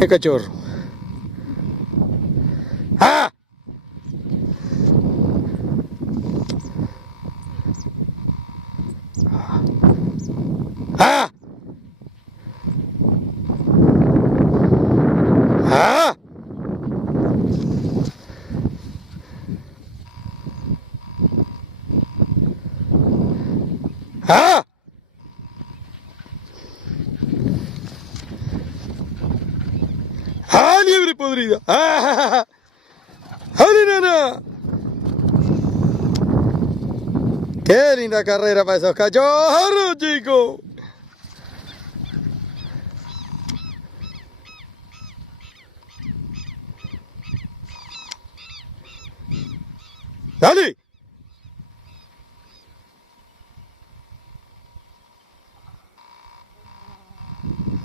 El cachorro. ¡Ah! ¡Ah! ¡Ah! ¡Ah! ¡Ah, liebre podrida! ¡Ah! ¡Ale, nana! ¡Qué linda carrera para esos cachorros, chicos! ¡Dale!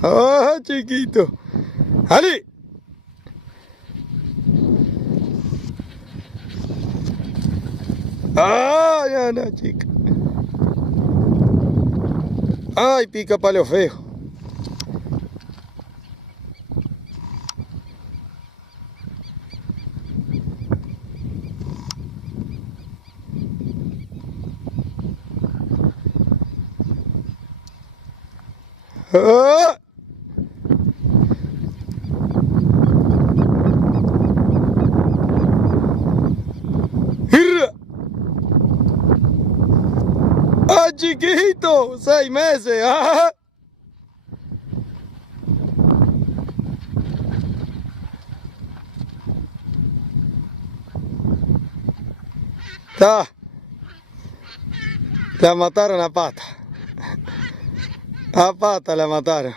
¡Ah, chiquito! ¡Dale! ¡Ay, Ana, chica! ¡Ay, pica palo feo! ¡Ah! ¡Irra! ¡Ah, chiquito! 6 meses. ¡Ah! ¡Ah! La mataron a pata. A pata la mataron.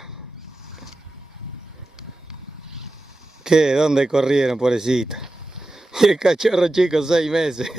¿Qué? ¿Dónde corrieron, pobrecita? Y el cachorro chico, 6 meses.